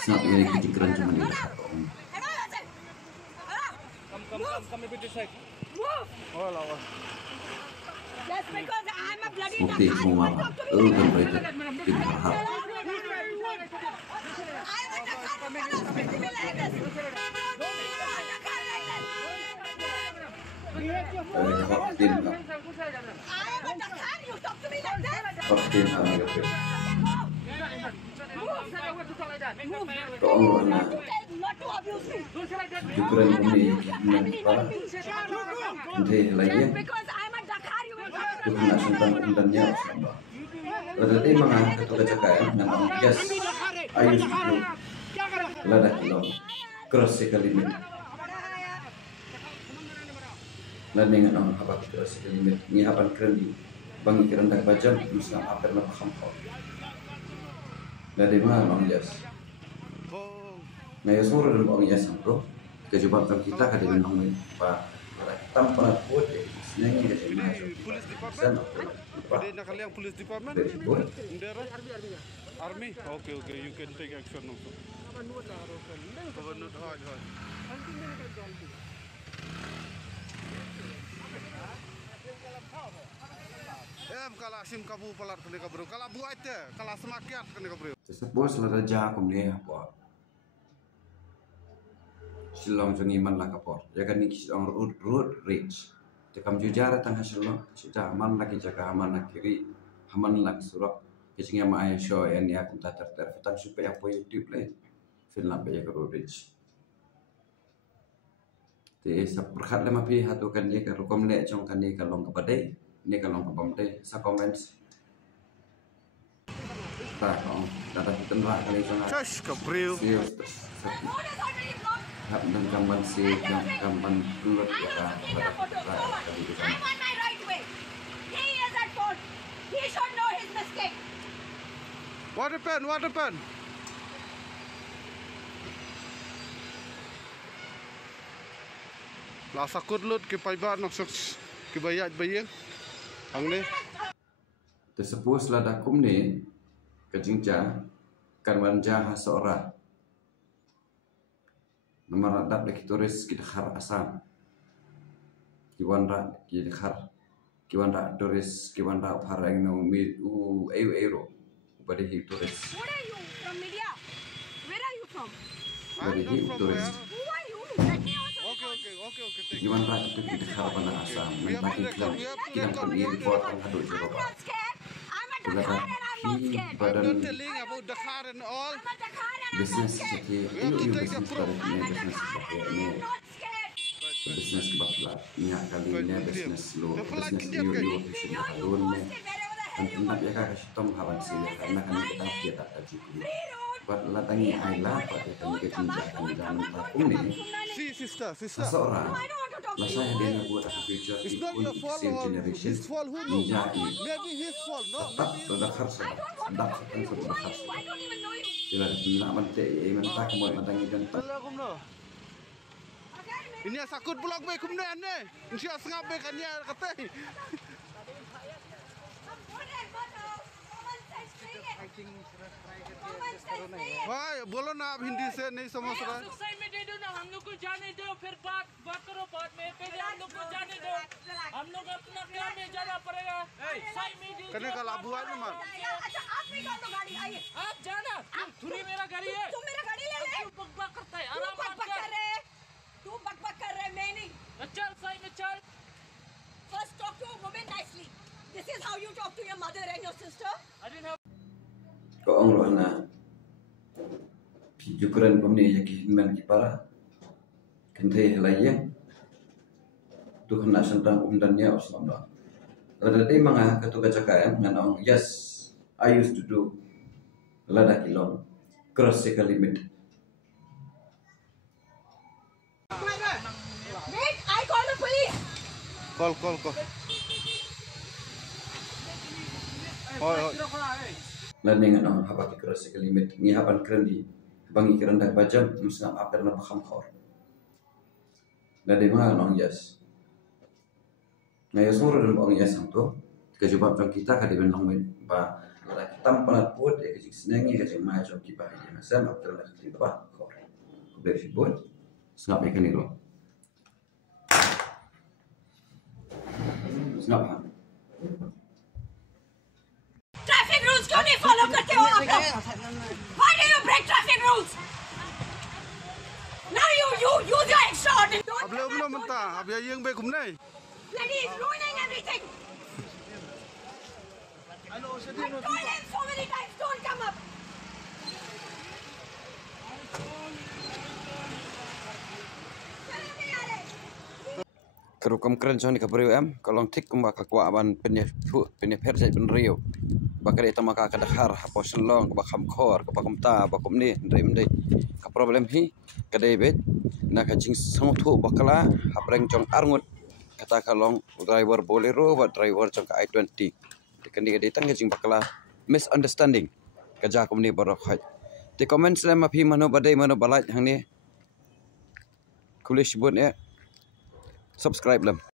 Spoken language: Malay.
Snap ini kita keren cuma ini. Come a bit this side. Oh, lawa. Just because I'm a bloody Bukti semua apa? Kan mereka tidak berhak. Vaksin kan? Vaksin kami kafir. Kau mana? Jukuran kami para. Nanti lagi. Bukan tentang undangnya. Berarti mana ketua CKM dengan gas ayu itu lada kilo cross sekali limit. Lalu dengan orang apa cross sekali limit. Ni apa keren di bangi keren dah baca muslim apa nak faham kau. Lalu mana orang gas. Nah ya semua orang orang gas bro. Kecoba kita kadang orang pak tanpa buat senang kita Police department. Pada nak kalian police department? Army. Okay, you can take action also. Kalau asim kabu palat kena kabru, kalau buat je, kalau semakiat kena kabru. Suppose lah raja aku ni apa? Silong jungi man lah kapor. Jangan ni silong road rage. Tekam jujara tengah silong, sudah aman lagi jaga aman nak kiri, aman lagi surat. Kecingnya mak ayah show yang ni aku tak terfutang supaya apa YouTube lain. Film apa ya road rage. Jadi seperhat lama pi hatukan dia kalau kom le cong kan dia kalau kepada ni kalau ke pemde sa comments. Tak kong, datang kita nak kali cong. Cash kabru. Hak dan gambar si gambar dulu kita I want my right way. He is at fault. He should know his mistake. What happened? Lah sakut lut ke paibat nak ke bayat bayang. Ang ni. Tersepus lah dakum ni kejingja kan wanja hasora. Nomor adab lagi turis kita khar asam. Kiwanra kita khar. Kiwanra turis kiwanra parang no mi euro. Bade hi turis. What are you from media? Where are you from? Bade hi turis. Who are you? Let me also. Okay. Kiwanra kita khar pada asam. Mentaki kita punya buat yang hadut I'm Eropa. not scared. I'm a Dakar and I'm not scared. Badan Don't telling about Dakar and all. I'm a Dakar and I'm not business scared. seperti have to take business the pada I'm punya a business Dakar seperti and I ini. am not scared. Business kebabla minyak kali ni business lo business you official You tahun ni post it wherever the hell dan you nak want. ya kak tom hawan sih karena kan kita dia tak tahu juga buat latangi aila pada kami ketinjakan dalam tahun ini See, sister. seseorang I don't want to talk to lah you. saya dia buat aku future It's not your untuk fault same or generation his fault. Who knows? menjadi Maybe his fault. No, tetap maybe. berdakar I sebab don't want to sedap talk to you. Who berdakar are you? I don't even know you. bila nak mati mentah kemudian latangi dan Ini sakut bulak baik kemudian ni. Insya sengap baik kan dia kata. Wah, बोलो ना आप हिंदी से नहीं समझ रहा है. साइड में दे दो ना, हम लोग को जाने दो, फिर बात करो बाद में. पहले हम लोग को जाने दो. हम लोग अपना काम में जाना पड़ेगा. साइड में दे दो. करने का लाभ हुआ है ना मार. अच्छा आप निकाल दो गाड़ी आइए. आप जाना. थोड़ी मेरा गाड़ी है. तुम मेरा गाड़ी ले ले. तू बकबक करता है. तू आराम बकबक कर कर. रहे. तू बकबक कर रहे मैं नहीं. चल साइड में चल. First talk to a woman nicely. This is how you talk to your mother and your sister. I didn't have. Kau orang na pijukuran pemni yakin kipara kente layang tu hendak sentang umdannya Osman. Ada dia manga ketua CKM dengan yes I used to do lada kilong cross sekali limit. Wait, I call the police. Call. Lain dengan orang apa cross sekali limit ni hapan keren di bangi keren dah baca musnah apa nak faham kau. Lain dengan orang yes. Nah ya semua orang yes tu kejubab kita kadang orang ba Tanpa pun dia kecil senangi kecil macam kita ini masa nak terus kita apa kau bersibuk snap ikan itu snap ha traffic rules क्यों नहीं फॉलो करते हो आप लोग? Why do you break traffic rules? Now you use your extra ordinary. Ab belum mentah, ab yang baik kumnai. Bloody is ruining everything. I told him so many times, don't come up. kerukam keren soalnya kabrio kalau tik kumbak kakwaban penyeper saya penrio bakal itu maka kadahar apa selong bakam kor bakam ta bakom ni ndai ka problem hi kadai bet na ka jing sangtu bakala hapreng jong arngut kata kalong driver bolero wa driver jong ka i20 dikandi kadai tang jing bakala misunderstanding kaja kom ni borok hai di comment selama phi mano badai mano balai hang ni kulish bun subscribe lam